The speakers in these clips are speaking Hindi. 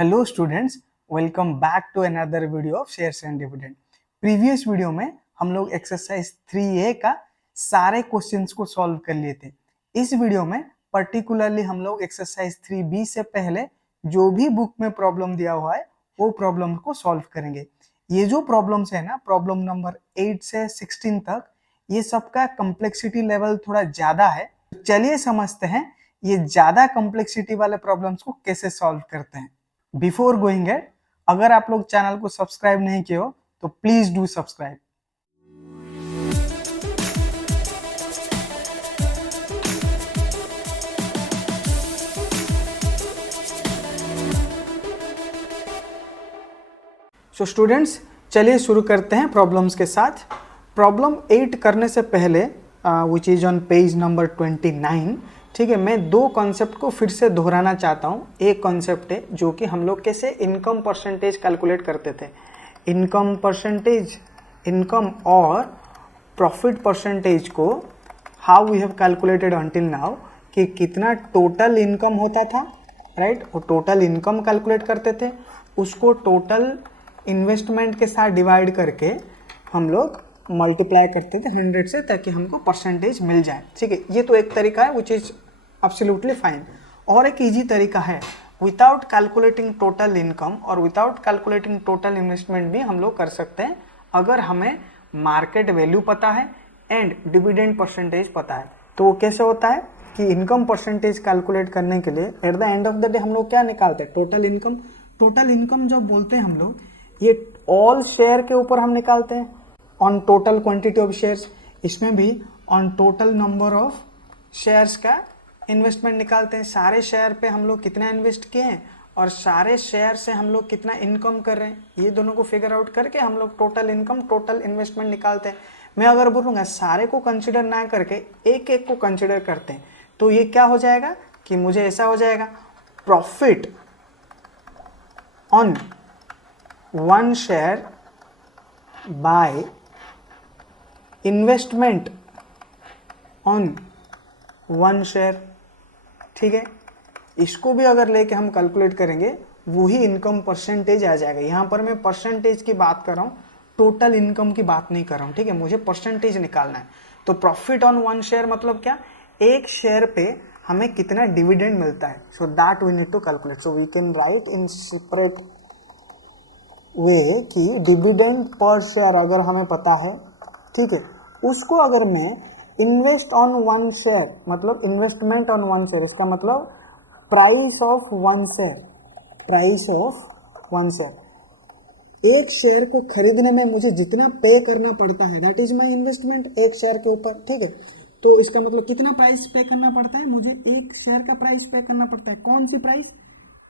Hello students, welcome back to another video of shares and dividend. Previous video में हम लोग एक्सरसाइज 3A का सारे क्वेश्चंस को सॉल्व कर लिए थे। इस वीडियो में पर्टिकुलरली हम लोग एक्सरसाइज 3B से पहले जो भी बुक में प्रॉब्लम दिया हुआ है वो प्रॉब्लम को सॉल्व करेंगे। ये जो प्रॉब्लम्स है ना, प्रॉब्लम नंबर 8 से 16 तक, ये सबका कॉम्प्लेक्सिटी लेवल थोड़ा ज्यादा है। चलिए समझते हैं ये ज्यादा कॉम्प्लेक्सिटी वाले प्रॉब्लम्स को कैसे सॉल्व करते हैं। बिफोर गोइंग एट, अगर आप लोग चैनल को सब्सक्राइब नहीं किए हो तो please do subscribe. So students, चलिए शुरू करते हैं प्रॉब्लम्स के साथ। प्रॉब्लम 8 करने से पहले which is on page number 29, ठीक है, मैं दो कॉन्सेप्ट को फिर से दोहराना चाहता हूँ। एक कॉन्सेप्ट है जो कि हम लोग कैसे इनकम परसेंटेज कैलकुलेट करते थे, इनकम परसेंटेज, इनकम और प्रॉफिट परसेंटेज को how we have calculated until now, कि कितना टोटल इनकम होता था, राइट, वो टोटल इनकम कैलकुलेट करते थे, उसको टोटल इन्वेस्टमेंट के साथ डिवाइड करके हम लोग मल्टीप्लाई करते थे 100 से, ताकि हमको परसेंटेज मिल जाए। ठीक है, ये तो एक तरीका है विच इज एब्सोल्युटली फाइन। और एक इजी तरीका है, विदाउट कैलकुलेटिंग टोटल इनकम और विदाउट कैलकुलेटिंग टोटल इन्वेस्टमेंट भी हम लोग कर सकते हैं, अगर हमें मार्केट वैल्यू पता है एंड डिविडेंड परसेंटेज पता है। तो वो कैसे होता है कि इनकम परसेंटेज कैलकुलेट करने के लिए at the end of the day हम लोग क्या निकालते हैं, टोटल इनकम। टोटल इनकम जब बोलते हैं हम लोग, ये ऑल शेयर के ऊपर हम निकालते हैं, on total quantity of shares. इसमें भी on total number of shares का इन्वेस्टमेंट निकालते हैं, सारे शेयर पे हम लोग कितना इन्वेस्ट किए हैं और सारे शेयर से हम लोग कितना इनकम कर रहे हैं, ये दोनों को फिगर आउट करके हम लोग टोटल इनकम, टोटल इन्वेस्टमेंट निकालते हैं। मैं अगर बोलूँगा सारे को कंसिडर ना करके एक एक को कंसिडर करते हैं, तो ये क्या हो जाएगा कि मुझे ऐसा हो जाएगा, profit on one share by investment on one share. ठीक है, इसको भी अगर लेके हम कैलकुलेट करेंगे वही इनकम परसेंटेज आ जाएगा। यहाँ पर मैं परसेंटेज की बात कर रहा हूँ, टोटल इनकम की बात नहीं कर रहा हूँ। ठीक है, मुझे परसेंटेज निकालना है। तो प्रॉफिट ऑन वन शेयर मतलब क्या, एक शेयर पे हमें कितना डिविडेंड मिलता है, so that we need to calculate. So we can write in separate way कि डिविडेंड पर शेयर अगर हमें पता है, ठीक है, उसको अगर मैं इन्वेस्ट ऑन वन शेयर, मतलब इन्वेस्टमेंट ऑन वन शेयर, इसका मतलब price of one share, price of one share, एक शेयर को खरीदने में मुझे जितना पे करना पड़ता है, दैट इज माय इन्वेस्टमेंट एक शेयर के ऊपर। ठीक है, तो इसका मतलब कितना प्राइस पे करना पड़ता है, मुझे एक शेयर का प्राइस पे करना पड़ता है। कौन सी price,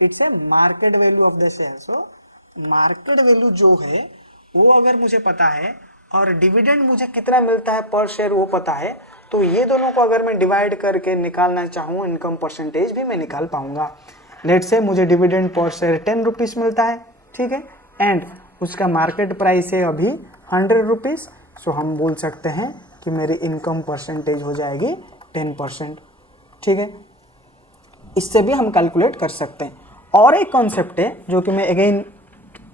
it's a market value of the share. So market value जो है वो अगर मुझे पता है और डिविडेंड मुझे कितना मिलता है पर शेयर वो पता है, तो ये दोनों को अगर मैं डिवाइड करके निकालना चाहूँ इनकम परसेंटेज भी मैं निकाल पाऊंगा। लेट से मुझे डिविडेंड पर शेयर 10 रुपीज़ मिलता है, ठीक है, एंड उसका मार्केट प्राइस है अभी 100 रुपीज़। सो हम बोल सकते हैं कि मेरी इनकम परसेंटेज हो जाएगी 10%। ठीक है, इससे भी हम कैलकुलेट कर सकते हैं। और एक कॉन्सेप्ट है जो कि मैं अगेन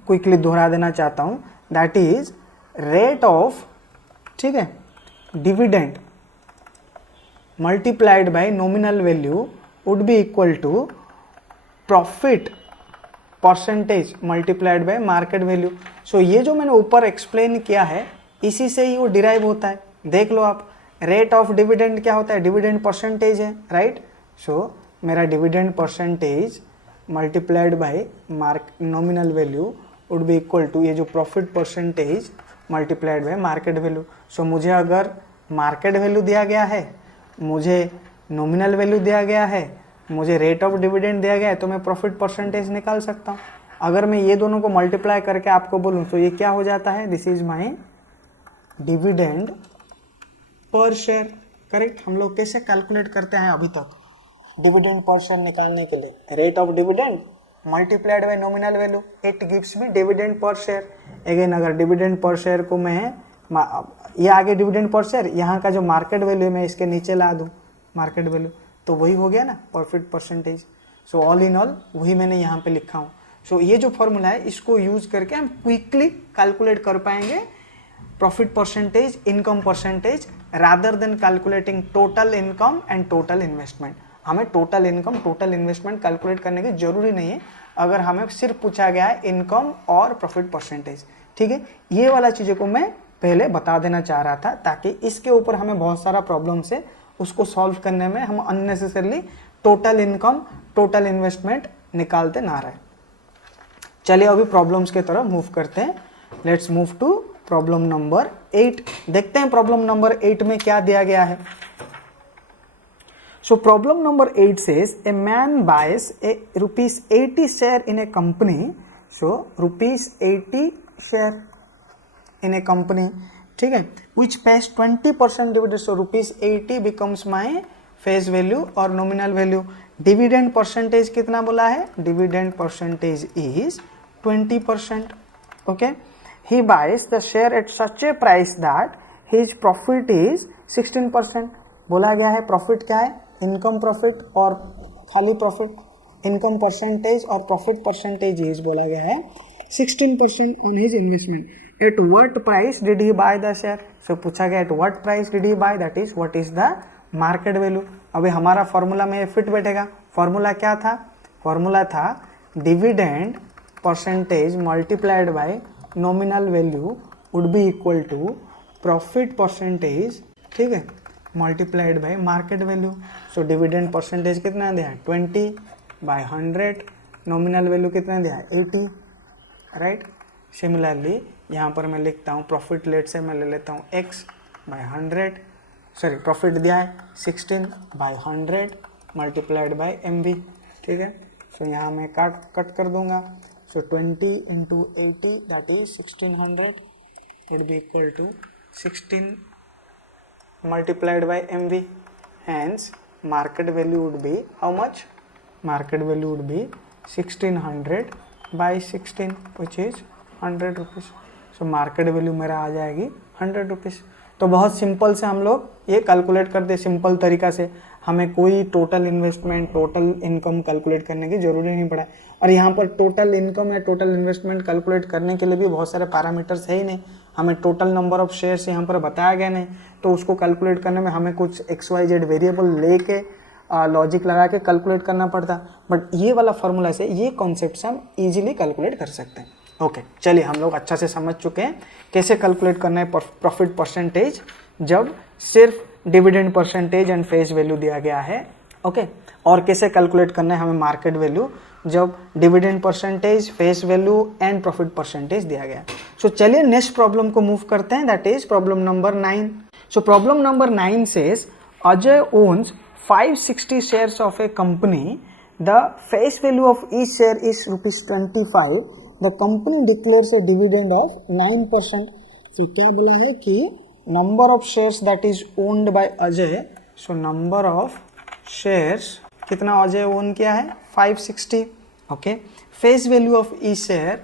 क्विकली दोहरा देना चाहता हूँ, दैट इज रेट ऑफ, ठीक है, dividend multiplied by nominal value would be equal to profit percentage multiplied by market value. So ये जो मैंने ऊपर एक्सप्लेन किया है इसी से ही वो डिराइव होता है। देख लो आप, रेट ऑफ डिविडेंड क्या होता है, डिविडेंड परसेंटेज है, राइट। सो मेरा dividend percentage multiplied by nominal value would be equal to ये जो profit percentage multiplied by market value. So मुझे अगर मार्केट वैल्यू दिया गया है, मुझे नॉमिनल वैल्यू दिया गया है, मुझे रेट ऑफ डिविडेंड दिया गया है, तो मैं प्रॉफिट परसेंटेज निकाल सकता हूँ। अगर मैं ये दोनों को मल्टीप्लाई करके आपको बोलूँ तो ये क्या हो जाता है, this is my dividend per share. Correct, हम लोग कैसे कैलकुलेट करते हैं अभी तक डिविडेंड पर शेयर निकालने के लिए, rate of dividend multiplied by nominal value, it gives me dividend per share. Again अगर डिविडेंड पर शेयर को मैं ये आगे डिविडेंड पर शेयर, यहाँ का जो मार्केट वैल्यू मैं इसके नीचे ला दूँ मार्केट वैल्यू, तो वही हो गया ना profit percentage. So all in all वही मैंने यहाँ पे लिखा हूँ। सो ये जो फॉर्मूला है इसको यूज करके हम क्विकली कैलकुलेट कर पाएंगे profit percentage, income percentage, rather than calculating total income and total investment. हमें total income, total investment calculate करने की जरूरी नहीं है अगर हमें सिर्फ पूछा गया है इनकम और प्रॉफिट परसेंटेज। ठीक है, ये वाला चीज़ों को मैं पहले बता देना चाह रहा था ताकि इसके ऊपर हमें बहुत सारा प्रॉब्लम्स है, उसको सॉल्व करने में हम unnecessarily total income, total investment निकालते ना रहे। चलिए अभी प्रॉब्लम्स के तरफ मूव करते हैं। Let's move to problem number 8। देखते हैं प्रॉब्लम नंबर 8 में क्या दिया गया है। So problem number 8 says a man buys a rupees 80 share in a company. So rupees 80 share in a company, ठीक है, which pays 20% dividend. So rupees 80 becomes my face value or nominal value. Dividend percentage कितना बोला है? Dividend percentage is 20%. Okay. He buys the share at such a price that his profit is 16%. बोला गया है प्रॉफिट क्या है? इनकम प्रॉफिट और खाली प्रॉफिट, इनकम परसेंटेज और प्रॉफिट परसेंटेज इज बोला गया है 16% on his investment. At what price did he buy the share? So पूछा गया at what price did he buy, that is what is the market value. अभी हमारा फॉर्मूला में फिट बैठेगा। फॉर्मूला क्या था? फॉर्मूला था dividend percentage multiplied by nominal value would be equal to profit percentage, ठीक है, multiplied by market value. So dividend percentage कितना दिया है? 20/100। नॉमिनल वैल्यू कितना दिया है? 80, राइट। सिमिलरली यहाँ पर मैं लिखता हूँ प्रॉफिट, लेट से मैं ले लेता हूँ x/100, सॉरी प्रॉफिट दिया है 16/100 मल्टीप्लाइड बाय MV, ठीक है। सो यहाँ मैं कट कर दूंगा। So 20 × 80 that is 1600 would be equal to 16 multiplied by MV. Hence market value would be how much? Market value would be 1600/16 which is 100 rupees. So market value मेरा आ जाएगी 100 rupees। तो बहुत सिंपल से हम लोग ये कैलकुलेट कर दे, सिंपल तरीका से। हमें कोई total investment, total income calculate करने की जरूरी नहीं पड़ा। और यहाँ पर टोटल इनकम या टोटल इन्वेस्टमेंट कैलकुलेट करने के लिए भी बहुत सारे पैरामीटर्स है ही नहीं। हमें टोटल नंबर ऑफ शेयर्स यहाँ पर बताया गया नहीं, तो उसको कैलकुलेट करने में हमें कुछ XYZ वेरिएबल लेके लॉजिक लगा के कैलकुलेट करना पड़ता। बट ये वाला फॉर्मूला से, ये कॉन्सेप्ट से हम इजीली कैलकुलेट कर सकते हैं। ओके, चलिए हम लोग अच्छा से समझ चुके हैं कैसे कैलकुलेट करना है प्रॉफिट परसेंटेज जब सिर्फ dividend percentage and face value दिया गया है। ओके, और कैसे कैलकुलेट करना है हमें मार्केट वैल्यू जब dividend percentage, face value and profit percentage दिया गया है। सो चलिए नेक्स्ट प्रॉब्लम को मूव करते हैं, that is problem number 9। So problem number 9 says Ajay owns 560 shares of a company. The face value of each share is ₹25. The company declares a dividend of 9%. तो क्या बोला है कि number of shares that is owned by Ajay. So number of shares कितना अजय ओन किया है? 560. Okay. Face value of each share,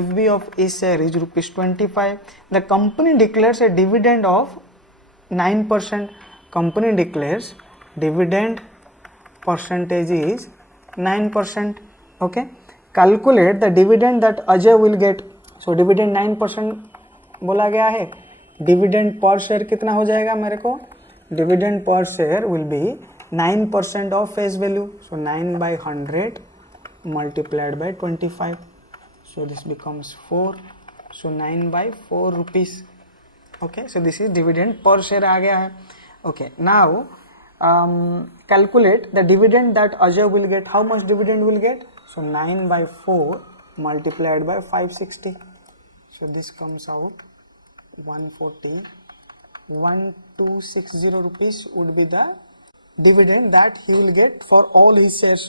FV of each share is ₹25. The company declares a dividend of 9%. Company declares dividend percentage is 9%. Okay, calculate the dividend that Ajay will get. So dividend 9% बोला गया है। dividend per share कितना हो जाएगा मेरे को? dividend per share will be 9% of face value. So 9/100 multiplied by 25. So this becomes 4. So 9/4 rupees. Okay, so this is dividend per share आ गया है। Okay, now calculate the dividend that Ajay will get. How much dividend will get? So 9/4 multiplied by 560. So this comes out 1260 rupees would be the dividend that he will get for all his shares.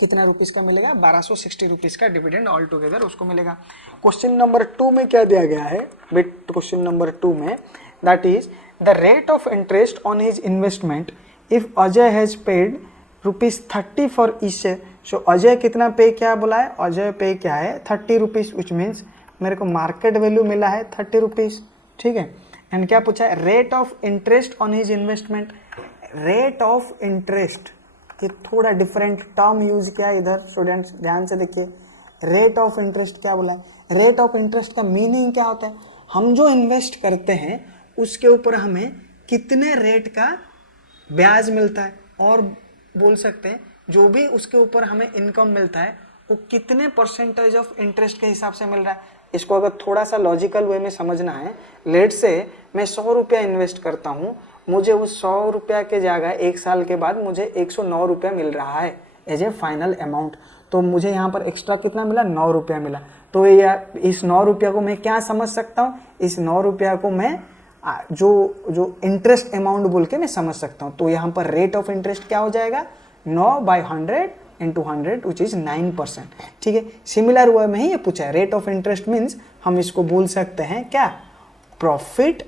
कितना रुपीस का मिलेगा? 1260 रुपीस का डिविडेंड ऑल टुगेदर उसको मिलेगा। क्वेश्चन नंबर 2 में क्या दिया गया है? बिट क्वेश्चन नंबर 2 में that is the rate of interest on his investment if Ajay has paid ₹30 for each share. So Ajay कितना पे क्या बोला है? अजय पे क्या है? 30 रुपीज, विच मीन्स मेरे को मार्केट वैल्यू मिला है 30 रुपीज, ठीक है। एंड क्या पूछा है? Rate of interest on his investment. Rate of interest, ये थोड़ा डिफरेंट टर्म यूज किया इधर, स्टूडेंट्स ध्यान से देखिए। रेट ऑफ इंटरेस्ट क्या बोला है? रेट ऑफ इंटरेस्ट का मीनिंग क्या होता है? हम जो इन्वेस्ट करते हैं उसके ऊपर हमें कितने रेट का ब्याज मिलता है, और बोल सकते हैं जो भी उसके ऊपर हमें इनकम मिलता है वो कितने परसेंटेज ऑफ इंटरेस्ट के हिसाब से मिल रहा है। इसको अगर थोड़ा सा लॉजिकल वे में समझना है, लेट से मैं 100 रुपया इन्वेस्ट करता हूँ, मुझे उस 100 रुपया के जगह 1 साल के बाद मुझे 109 रुपया मिल रहा है एज ए फाइनल अमाउंट। तो मुझे यहाँ पर एक्स्ट्रा कितना मिला? 9 रुपया मिला। तो यार इस 9 रुपया को मैं क्या समझ सकता हूँ? इस 9 रुपया को मैं जो इंटरेस्ट अमाउंट बोल के मैं समझ सकता हूँ। तो यहाँ पर रेट ऑफ इंटरेस्ट क्या हो जाएगा? 9/100 इंटू 100 विच इज 9%। ठीक है, सिमिलर वे में ही ये पूछा है। रेट ऑफ इंटरेस्ट मीन्स हम इसको बोल सकते हैं क्या? Profit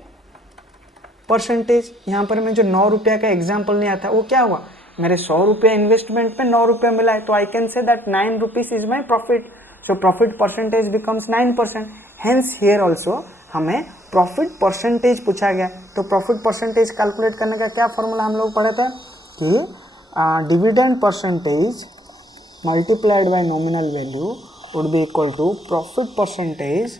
percentage. यहाँ पर मैं जो 9 रुपया का एग्जाम्पल नहीं आता, वो क्या हुआ? मेरे 100 रुपया इन्वेस्टमेंट पे 9 रुपया मिला है, तो I can say that 9 rupees is my profit. So profit percentage becomes 9%। Hence here also हमें प्रॉफिट परसेंटेज पूछा गया। तो प्रॉफिट परसेंटेज कैलकुलेट करने का क्या फॉर्मूला हम लोग पढ़े थे कि dividend percentage multiplied by nominal value would be equal to profit percentage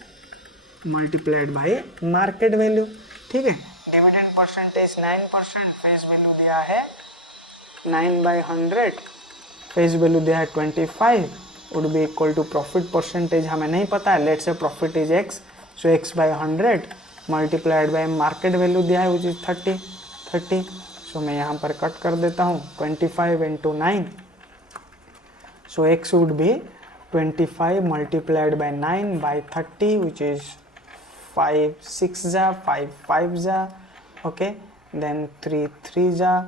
multiplied by market value. ठीक है, डिविडेंड परसेंटेज 9%, फेस वैल्यू दिया है 9/100, फेस वैल्यू दिया है 25, would be equal to profit percentage हमें नहीं पता है, let say profit is x, so x/100 multiplied by market value दिया है विच इज 30। सो मैं यहाँ पर कट कर देता हूँ 25 into 9, so x would be 25 multiplied by 9/30 which is 5 6 जा 5 5 जा, ओके, देन 3 3 जा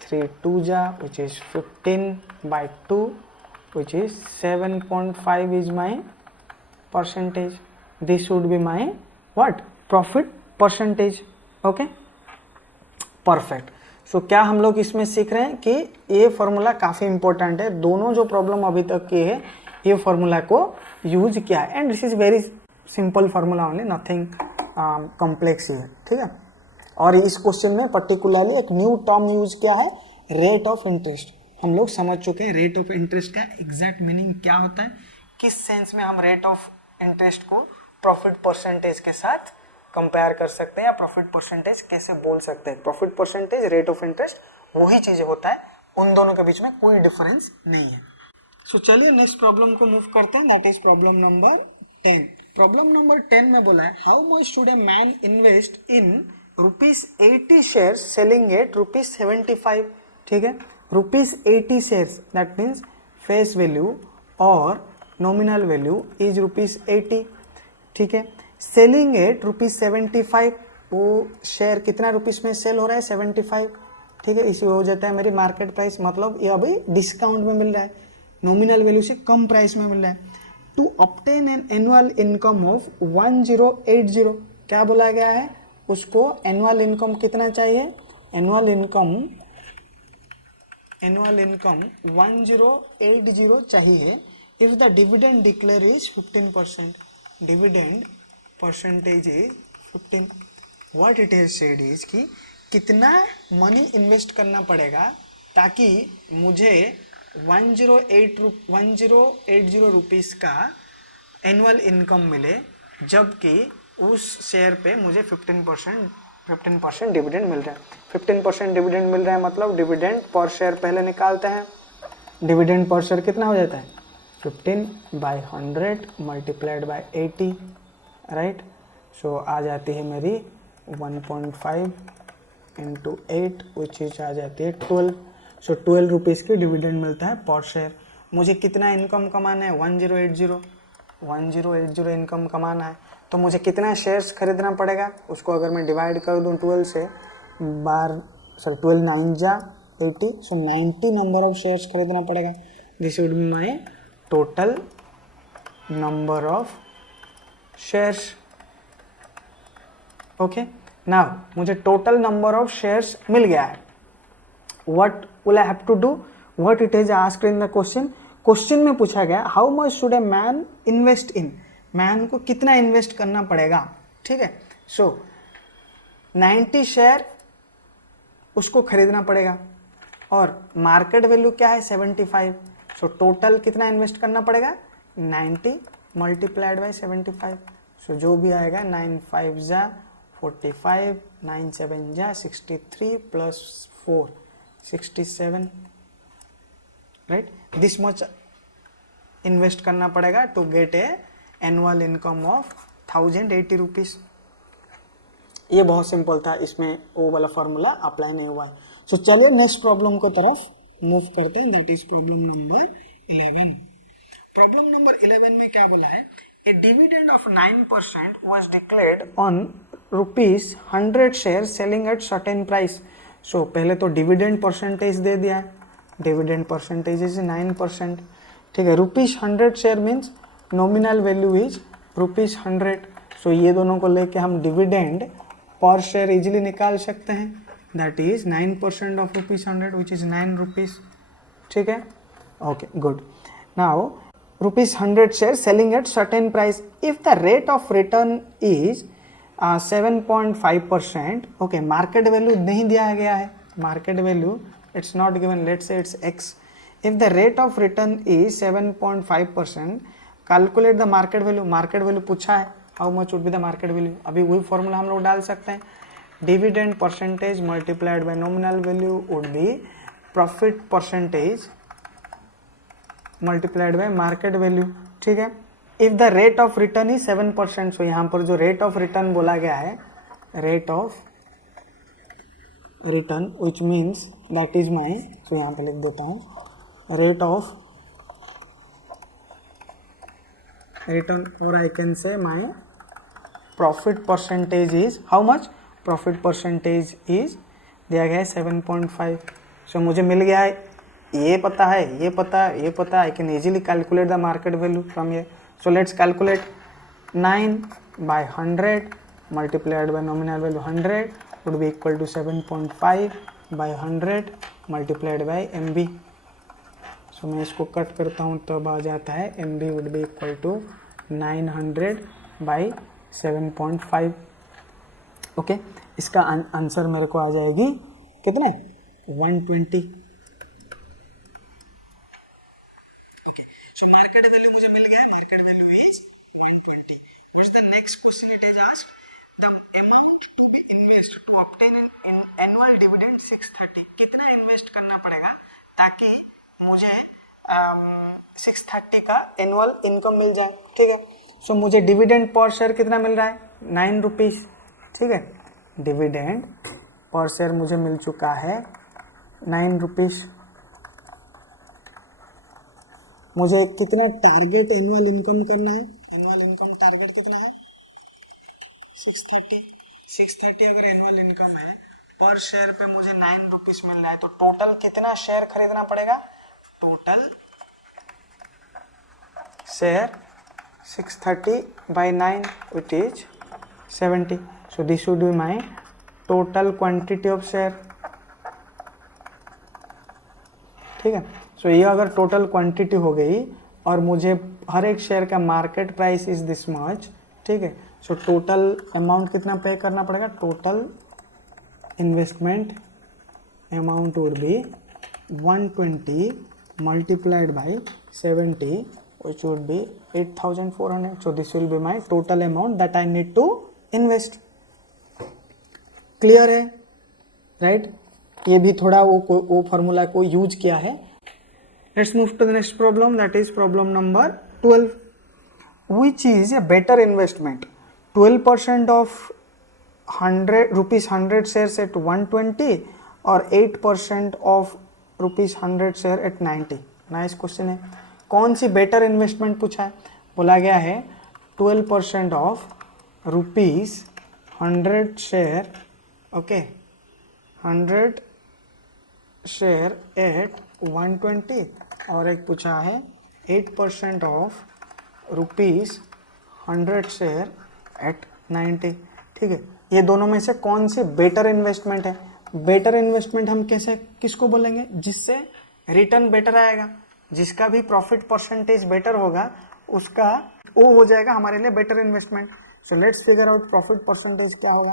3 2 जा which is 15/2 which is 7.5 is my percentage. This would be my what? Profit percentage. Okay, perfect. So क्या हम लोग इसमें सीख रहे हैं कि ये फॉर्मूला काफ़ी इंपॉर्टेंट है। दोनों जो प्रॉब्लम अभी तक की है ये फॉर्मूला को यूज किया है, and this is very simple formula only, nothing complex है। ठीक है, और इस क्वेश्चन में पर्टिकुलरली एक न्यू टर्म यूज किया है, रेट ऑफ इंटरेस्ट। हम लोग समझ चुके हैं रेट ऑफ इंटरेस्ट का एग्जैक्ट मीनिंग क्या होता है, किस सेंस में हम रेट ऑफ इंटरेस्ट को प्रॉफिट परसेंटेज के साथ कंपेयर कर सकते हैं, या प्रॉफिट परसेंटेज कैसे बोल सकते हैं। Profit percentage, rate of interest वही चीज़ होता है, उन दोनों के बीच में कोई डिफरेंस नहीं है। सो चलिए नेक्स्ट प्रॉब्लम को मूव करते हैं, that is problem number 10। Problem number 10 में बोला है how much should a man invest in ₹80 share selling eight ₹75। ठीक है, ₹80 shares, that means face value और नॉमिनल वैल्यू इज ₹80। ठीक है, सेलिंग एट ₹75, वो शेयर कितना रुपीस में सेल हो रहा है? 75। ठीक है, इसी हो जाता है मेरी मार्केट प्राइस, मतलब ये अभी डिस्काउंट में मिल रहा है, नॉमिनल वैल्यू से कम प्राइस में मिल रहा है। To obtain an annual income of 1080, क्या बोला गया है? उसको एनुअल इनकम कितना चाहिए? एनुअल इनकम 1080 चाहिए if the dividend declare is 15%। Dividend percentage is 15। What it is said is कि कितना मनी इन्वेस्ट करना पड़ेगा ताकि मुझे 1080 रुपीस का एनुअल इनकम मिले, जबकि उस शेयर पे मुझे 15% डिविडेंड मिल रहा है। 15% डिविडेंड मिल रहा है मतलब डिविडेंड पर शेयर पहले निकालते हैं। डिविडेंड पर शेयर कितना हो जाता है? 15/100 मल्टीप्लाइड बाय 80, राइट। सो आ जाती है मेरी 1.5 इंटू 8 विच इज आ जाती है 12। सो 12 रुपीज़ की डिविडेंड मिलता है पर शेयर। मुझे कितना इनकम कमाना है? 1080 इनकम कमाना है, तो मुझे कितना शेयर्स खरीदना पड़ेगा? उसको अगर मैं डिवाइड कर दूं 12 से, 12 9 जा 80, सो 90 नंबर ऑफ शेयर्स खरीदना पड़ेगा। This would be my total number of shares. Okay, now मुझे टोटल नंबर ऑफ शेयर्स मिल गया है। What will I have to do? What it is asked in the question? Question में पूछा गया how much should a man invest in, man को कितना इन्वेस्ट करना पड़ेगा। ठीक है, सो 90 शेयर उसको खरीदना पड़ेगा और मार्केट वैल्यू क्या है? 75। सो टोटल कितना इन्वेस्ट करना पड़ेगा? 90 मल्टीप्लाइड बाई 75। सो जो भी आएगा 9 5 जा 45, 9 7 जा 63 plus 4 67, right. This much invest करना पड़ेगा to get a annual income of 1080 rupees. ये बहुत सिंपल था, इसमें वो वाला फॉर्मूला अप्लाई नहीं हुआ है। सो चलिए नेक्स्ट प्रॉब्लम को तरफ मूव करते हैं, that is problem number 11। Problem number 11 में क्या बोला है, a dividend of 9% was declared on ₹100 share selling at certain price. So पहले तो डिविडेंड परसेंटेज दे दिया है, डिविडेंड परसेंटेज इज 9%, ठीक है। ₹100 share means nominal value is ₹100। सो ये दोनों को लेके हम डिविडेंड पर शेयर इजिली निकाल सकते हैं, that is 9% of ₹100 which is 9 rupees, ठीक है। Okay good. Now ₹100 share selling at certain price, if the rate of return is 7.5%, okay. Market value नहीं दिया गया है, market value it's not given, let's say it's x। If the rate of return is 7.5%, calculate the market value. Market value पूछा है, how much would be the market value. अभी वही फॉर्मूला हम लोग डाल सकते हैं, dividend percentage multiplied by nominal value would be profit percentage multiplied by market value, ठीक है। If the rate of return is 7%, so यहाँ पर जो रेट ऑफ रिटर्न बोला गया है, rate of return which means that is my, so यहाँ पे लिख देता हूँ रेट ऑफ रिटर्न, और I can say my profit percentage is how much, profit percentage is दिया गया है 7.5। सो मुझे मिल गया है, ये पता है, ये पता, ये पता, I can easily calculate the market value from ये। So let's calculate 9/100 multiplied by nominal value 100 would be equal to 7.5/100 multiplied by MB। So मैं इसको कट करता हूँ तब आ जाता है MB would be equal to 900/7.5, okay. इसका आंसर मेरे को आ जाएगी कितने, 120। मार्केट वैल्यू मुझे मिल गया है, market value is 120। What's the next question, it is asked the amount to be invest to obtain an annual dividend 630। कितना इन्वेस्ट करना पड़ेगा ताकि मुझे 630 का एनुअल इनकम मिल जाए, ठीक है। सो मुझे डिविडेंड पर शेयर कितना मिल रहा है, 9 रुपीज, ठीक है। डिविडेंड पर शेयर मुझे मिल चुका है 9 रुपीज। मुझे कितना टारगेट एनुअल इनकम करना है, एनुअल इनकम टारगेट कितना है 630। 630 अगर एनुअल इनकम है, पर शेयर पे मुझे 9 रुपीज मिल रहा है, तो टोटल कितना शेयर खरीदना पड़ेगा, total share 630/9 which is 70। So this should be my total quantity of share, ठीक है। सो ये अगर टोटल क्वांटिटी हो गई और मुझे हर एक शेयर का market price is this much, ठीक है। सो टोटल अमाउंट कितना पे करना पड़ेगा, total investment amount would be 120 multiplied by 70 which would be 8,400. So this will be my total amount that I need to invest. Clear है, राइट। ये भी थोड़ा वो फॉर्मूला को यूज किया है। Let's move to the next problem, that is problem number 12, which is a better investment. 12% of 100 share at 120 और 8% of ₹100 share at 90। Nice question है। कौन सी बेटर इन्वेस्टमेंट पूछा है, बोला गया है 12% of ₹100 share, okay, 100 share at 120, और एक पूछा है 8% ऑफ ₹100 शेयर एट 90, ठीक है। ये दोनों में से कौन सी बेटर इन्वेस्टमेंट है। बेटर इन्वेस्टमेंट हम कैसे किसको बोलेंगे, जिससे रिटर्न बेटर आएगा, जिसका भी प्रॉफिट परसेंटेज बेटर होगा उसका वो हो जाएगा हमारे लिए better investment. So let's figure out profit percentage क्या होगा।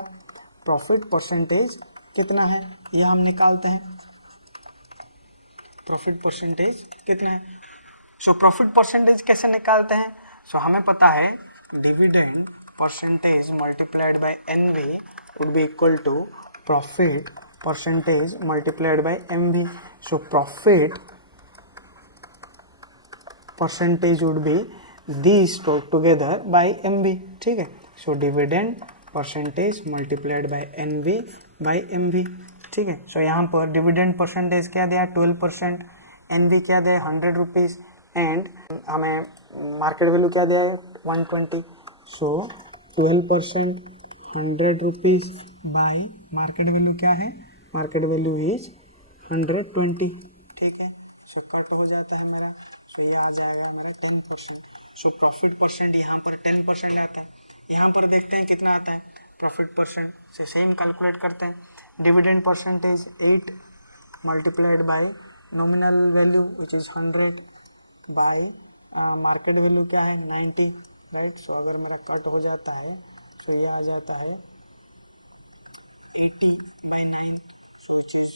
प्रॉफिट परसेंटेज कितना है ये हम निकालते हैं, प्रॉफिट परसेंटेज कितना है। सो प्रॉफिट परसेंटेज कैसे निकालते हैं? सो हमें पता है dividend percentage multiplied by NV would be equal to profit percentage multiplied by MV. So profit percentage would be these together by mv. ठीक है. So dividend percentage multiplied by NV by MV. ठीक है. सो यहाँ पर डिविडेंड परसेंटेज क्या दिया है 12%, एनवी क्या दिया है 100 रुपीज़ एंड हमें मार्केट वैल्यू क्या दिया है 120. सो 12% 100 रुपीज़ बाय मार्केट वैल्यू क्या है? Market value is 120. ठीक है. सो कट हो जाता है मेरा. सो ये आ जाएगा मेरा 10%. सो प्रॉफिट परसेंट यहाँ पर 10% आता है. यहाँ पर देखते हैं कितना आता है प्रॉफिट परसेंट. से सेम कैलकुलेट करते हैं. Dividend percentage 8 multiplied by nominal value which is 100 bye market value क्या है 90. राइट. सो अगर मेरा कट हो जाता है सो ये आ जाता है 80/9. So it is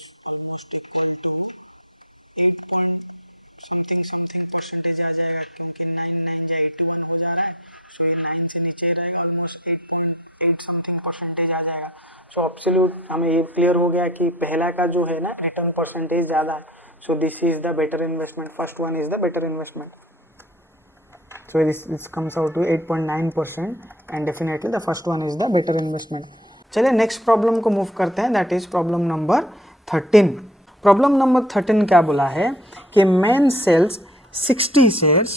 equal to 8 something percentage आ जाएगा क्योंकि 9 या 81 हो जा रहा है. सो ये 9 से नीचे रहेगा ऑलमोस्ट 8.8 समथिंग परसेंटेज आ जाएगा. सो एब्सोल्यूट हमें ये क्लियर हो गया कि पहला का जो है ना रिटर्न परसेंटेज ज़्यादा है. So this is the better investment. First one is the better investment. So this comes out to 8.9% and definitely the first one is the better investment. चलिए नेक्स्ट प्रॉब्लम को मूव करते हैं. That is problem number 13. Problem number 13 क्या बोला है कि man sells 60 shares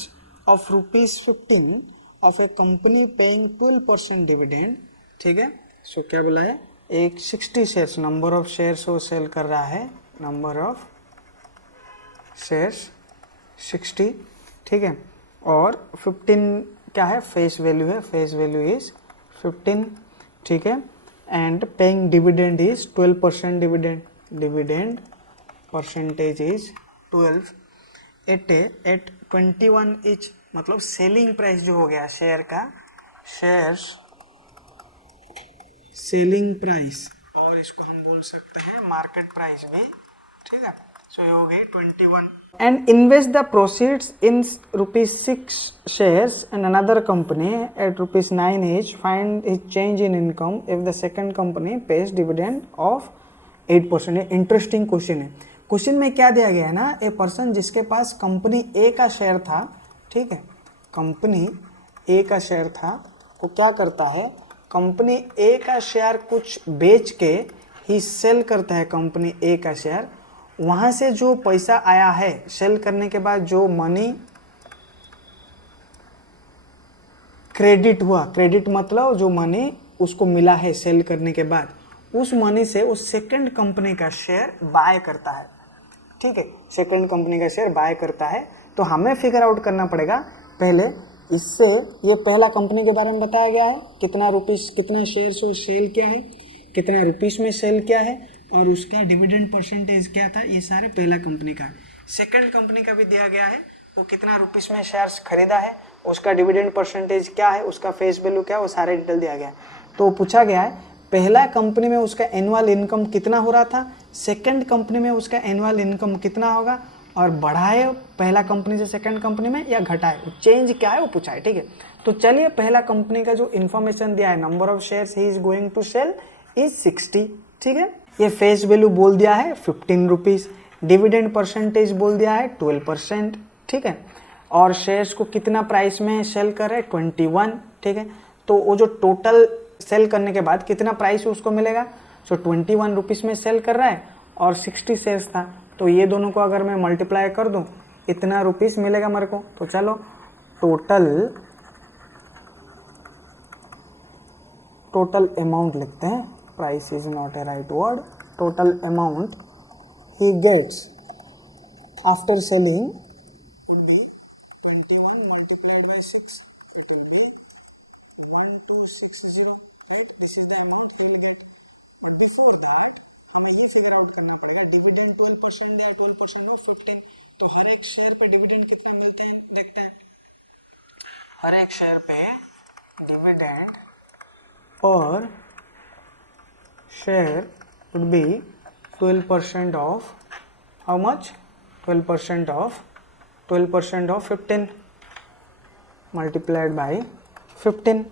of ₹15 of a company paying 12% dividend. ठीक है. सो क्या बोला है एक 60 शेयर्स नंबर ऑफ शेयर्स वो सेल कर रहा है. Number of shares 60. ठीक है. और 15 क्या है फेस वैल्यू है. Face value is 15. ठीक है. And paying dividend is 12% dividend. Dividend percentage is 12 at 21 each. मतलब सेलिंग प्राइस जो हो गया शेयर का शेयर्स सेलिंग प्राइस और इसको हम बोल सकते हैं मार्केट प्राइस भी. ठीक है. सो ये हो गई 21. And invest the proceeds in ₹6 shares in another company at ₹9 each. Find is change in income if the second company page dividend of 8%. Interesting question है. क्वेश्चन में क्या दिया गया है ना ए पर्सन जिसके पास कंपनी ए का शेयर था. ठीक है. कंपनी ए का शेयर था वो क्या करता है कंपनी ए का शेयर कुछ बेच के ही सेल करता है. कंपनी ए का शेयर वहाँ से जो पैसा आया है सेल करने के बाद जो मनी क्रेडिट हुआ. क्रेडिट मतलब जो मनी उसको मिला है सेल करने के बाद उस मनी से वो सेकंड कंपनी का शेयर बाय करता है. ठीक है. सेकंड कंपनी का शेयर बाय करता है. तो हमें फिगर आउट करना पड़ेगा पहले. इससे ये पहला कंपनी के बारे में बताया गया है कितना रुपीस कितना शेयर से सेल किया है कितना रुपीस में सेल किया है और उसका डिविडेंड परसेंटेज क्या था. ये सारे पहला कंपनी का. सेकंड कंपनी का भी दिया गया है वो कितना रुपीस में शेयर्स खरीदा है उसका डिविडेंड परसेंटेज क्या है उसका फेस वैल्यू क्या है वो सारे डिटेल दिया गया है. तो पूछा गया है पहला कंपनी में उसका एनुअल इनकम कितना हो रहा था सेकंड कंपनी में उसका एनुअल इनकम कितना होगा और बढ़ाए पहला कंपनी से सेकंड कंपनी में या घटाए चेंज क्या है वो पूछा है. ठीक है. तो चलिए पहला कंपनी का जो इन्फॉर्मेशन दिया है number of shares he is going to sell is 60. ठीक है. ये फेस वैल्यू बोल दिया है 15 रुपीज. डिविडेंड परसेंटेज बोल दिया है 12%. ठीक है. और शेयर्स को कितना प्राइस में सेल कर रहे हैं 21. ठीक है. तो वो जो टोटल सेल करने के बाद कितना प्राइस उसको मिलेगा. सो 21 रुपीज़ में सेल कर रहा है और 60 शेयर्स था. तो ये दोनों को अगर मैं मल्टीप्लाई कर दूं इतना रुपीस मिलेगा मेरे को. तो चलो टोटल अमाउंट लिखते हैं. Price is not a right word. Total amount he gets after selling would be 21 multiplied by 6. It will be 1260. Right? This is the amount he will get. But before that हमें ये फिगर आउट करना पड़ेगा. डिविडेंड 12% दिया 12% वो 15. तो हर एक शेयर पे डिविडेंड कितना मिलते हैं देखते हैं. हर एक शेयर पे डिविडेंड और share would be 12% of how much 12% of 12% of 15 multiplied by 15.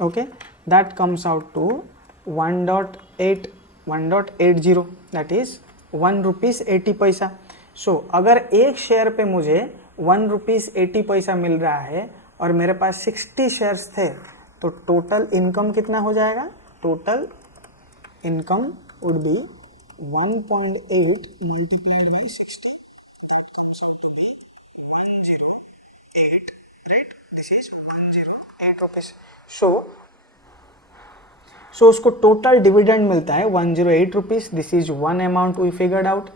Okay, that comes out to 1.80, that is 1 rupees 80 पैसा. सो अगर एक शेयर पे मुझे 1 rupees 80 पैसा मिल रहा है और मेरे पास 60 शेयर्स थे, तो टोटल इनकम कितना हो जाएगा? Total income would be 1.8 multiplied by 60. That comes out to be 108, right? This is 108 rupees. So उसको टोटल डिविडेंड मिलता है 108 rupees. This is one amount we figured out.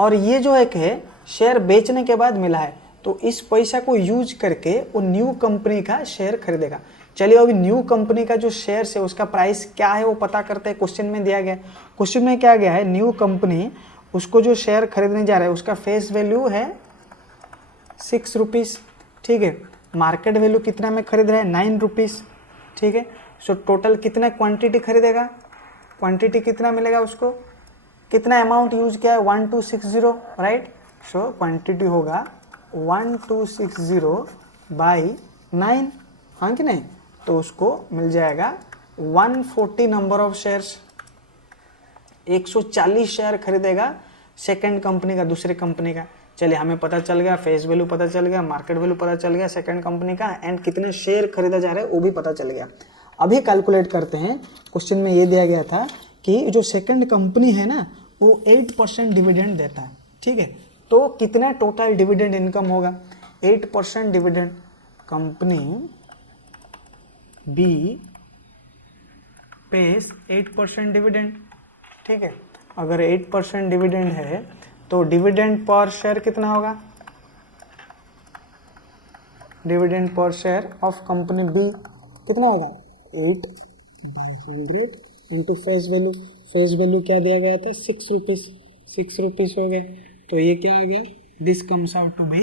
और ये जो एक है शेयर बेचने के बाद मिला है, तो इस पैसा को यूज करके वो न्यू कंपनी का शेयर खरीदेगा. चलिए अभी न्यू कंपनी का जो शेयर है उसका प्राइस क्या है वो पता करते हैं. क्वेश्चन में दिया गया है. क्वेश्चन में क्या गया है? न्यू कंपनी उसको जो शेयर खरीदने जा रहा है उसका फेस वैल्यू है 6 रुपीज़. ठीक है, मार्केट वैल्यू कितना में खरीद रहा है? 9 रुपीज़. ठीक है, सो टोटल कितना क्वांटिटी खरीदेगा? क्वांटिटी कितना मिलेगा उसको? कितना अमाउंट यूज किया है? 1260, राइट. सो क्वांटिटी होगा 1260 बाई 9, हाँ कि नहीं? तो उसको मिल जाएगा 140 नंबर ऑफ शेयर्स. 140 शेयर खरीदेगा सेकंड कंपनी का, दूसरे कंपनी का. चलिए हमें पता चल गया, फेस वैल्यू पता चल गया, मार्केट वैल्यू पता चल गया सेकंड कंपनी का, एंड कितने शेयर खरीदा जा रहा है वो भी पता चल गया. अभी कैलकुलेट करते हैं. क्वेश्चन में ये दिया गया था कि जो सेकंड कंपनी है ना वो 8% डिविडेंड देता है. ठीक है, तो कितना टोटल डिविडेंड इनकम होगा? 8% dividend. Company B pays 8% dividend. ठीक है, अगर 8% डिविडेंड है तो डिविडेंड पर शेयर कितना होगा? Dividend per share of company B कितना होगा? 8/100 into face value. Face value क्या दिया गया था? 6 रुपीज़. 6 रुपीज़ हो गए, तो ये क्या हो गया? This comes out to be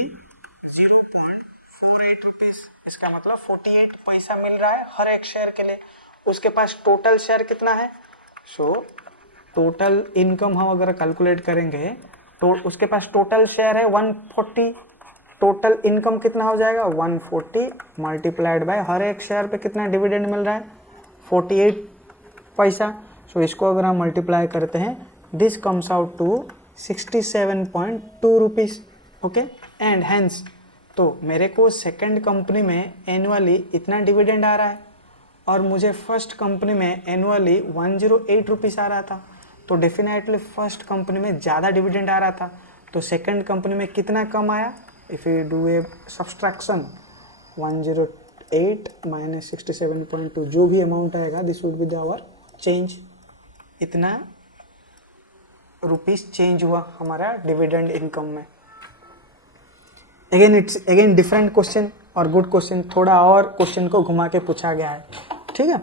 0.48 rupees. इसका मतलब 48 पैसा मिल रहा है हर एक शेयर के लिए. उसके पास टोटल शेयर कितना है? सो टोटल इनकम हम अगर कैलकुलेट करेंगे तो उसके पास टोटल शेयर है 140. टोटल इनकम कितना हो जाएगा? 140 मल्टीप्लाइड बाय हर एक शेयर पे कितना डिविडेंड मिल रहा है? 48 पैसा. सो इसको अगर हम मल्टीप्लाई करते हैं, this comes out to 67.2 rupees. Okay, and hence तो मेरे को सेकंड कंपनी में एनुअली इतना डिविडेंड आ रहा है और मुझे फर्स्ट कंपनी में एनुअली 108 रुपीज़ आ रहा था. तो डेफिनेटली फर्स्ट कंपनी में ज़्यादा डिविडेंड आ रहा था, तो सेकंड कंपनी में कितना कम आया? If you do a subtraction 108 minus 67.2, जो भी अमाउंट आएगा this would be the our change. इतना रुपीस चेंज हुआ हमारा डिविडेंड इनकम में. अगेन डिफरेंट क्वेश्चन और गुड क्वेश्चन. थोड़ा और क्वेश्चन को घुमा के पूछा गया है. ठीक है,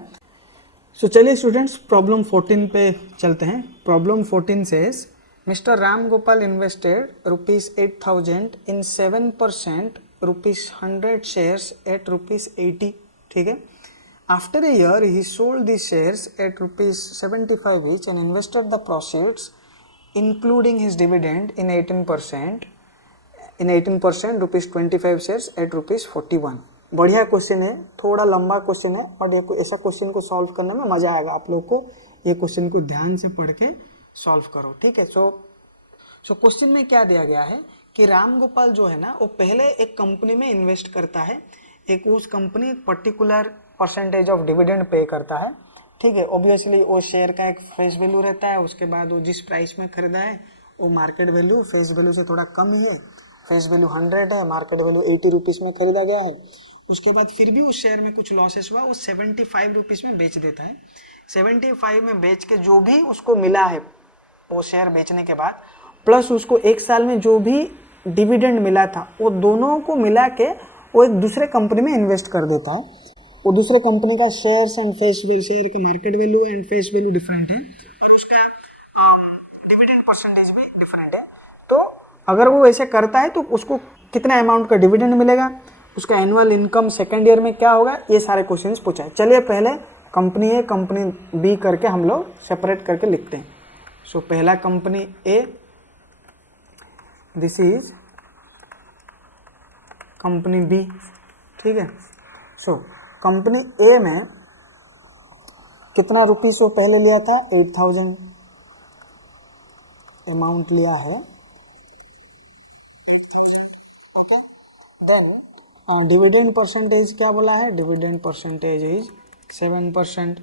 सो चलिए स्टूडेंट्स प्रॉब्लम 14 पे चलते हैं. Problem 14 says mister Ram Gopal invested ₹8,000 in 7% ₹100 shares at ₹80. ठीक है, after a year he sold the shares at ₹75 each and invested the proceeds including his dividend in 18% ₹25 shares at ₹41. बढ़िया क्वेश्चन है, थोड़ा लंबा क्वेश्चन है, बट ये ऐसा क्वेश्चन को सॉल्व करने में मजा आएगा. आप लोग को ये क्वेश्चन को ध्यान से पढ़ के सॉल्व करो. ठीक है, सो क्वेश्चन में क्या दिया गया है कि राम गोपाल जो है ना वो पहले एक कंपनी में इन्वेस्ट करता है. एक उस company particular percentage of dividend pay करता है. ठीक है, ऑब्वियसली वो शेयर का एक फेस वैल्यू रहता है. उसके बाद वो जिस प्राइस में खरीदा है वो मार्केट वैल्यू फेस वैल्यू से थोड़ा कम ही है. फेस वैल्यू 100 है, मार्केट वैल्यू 80 रुपीज़ में खरीदा गया है. उसके बाद फिर भी उस शेयर में कुछ लॉसेस हुआ, वो 75 रुपीज़ में बेच देता है. 75 में बेच के जो भी उसको मिला है वो शेयर बेचने के बाद, प्लस उसको एक साल में जो भी डिविडेंड मिला था, वो दोनों को मिला के वो एक दूसरे कंपनी में इन्वेस्ट कर देता है. वो दूसरे कंपनी का shares and face value, share का market value and face value different है और उसका डिविडेंड परसेंटेज भी डिफरेंट है. तो अगर वो ऐसे करता है तो उसको कितना अमाउंट का डिविडेंड मिलेगा, उसका एनुअल इनकम सेकेंड ईयर में क्या होगा, ये सारे क्वेश्चंस पूछा है. चलिए पहले कंपनी ए कंपनी बी करके हम लोग सेपरेट करके लिखते हैं. सो पहला company A, this is company B, ठीक है। सो कंपनी ए में कितना रुपीस वो पहले लिया था, 8000 अमाउंट लिया है, ओके। देन डिविडेंड परसेंटेज क्या बोला है, dividend percentage is 7%।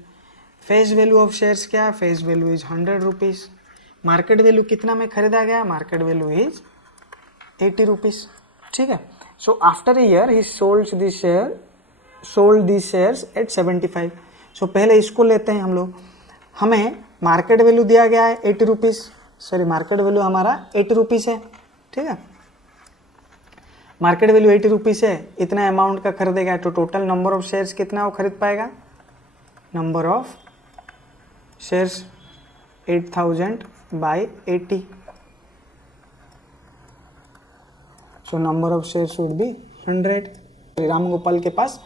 Face value of shares क्या है, face value is 100 rupees. Market value कितना में खरीदा गया, मार्केट वैल्यू इज 80 रुपीज, ठीक है। So after a year he sold this shares at 75। सो पहले इसको लेते हैं हम लोग, हमें मार्केट वैल्यू दिया गया है 80 रुपीज, सॉरी मार्केट वैल्यू हमारा 80 रुपीज है, ठीक है। मार्केट वैल्यू 80 रुपीज है, इतना अमाउंट का खरीदेगा तो टोटल नंबर ऑफ शेयर्स कितना वो खरीद पाएगा, number of shares 8000 by 80। So number of shares would be 100। Ram Gopal के पास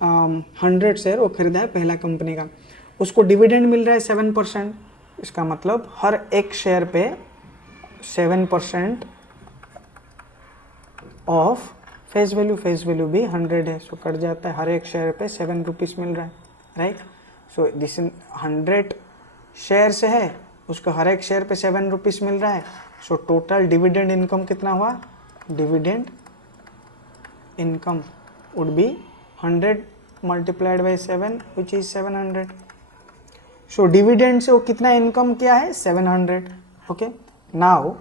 100 शेयर वो खरीदा है पहला कंपनी का, उसको डिविडेंड मिल रहा है 7%। इसका मतलब हर एक शेयर पे 7% of face value, face value भी 100 है, सो कट जाता है, हर एक शेयर पे 7 रुपीज मिल रहा है, राइट। सो दिस 100 शेयर से है, उसको हर एक शेयर पे 7 रुपीज मिल रहा है। सो टोटल डिविडेंड इनकम कितना हुआ, dividend income would be 100 multiplied by 7 which is 700। So dividend से वो कितना इनकम किया है, 700, ओके। नाउ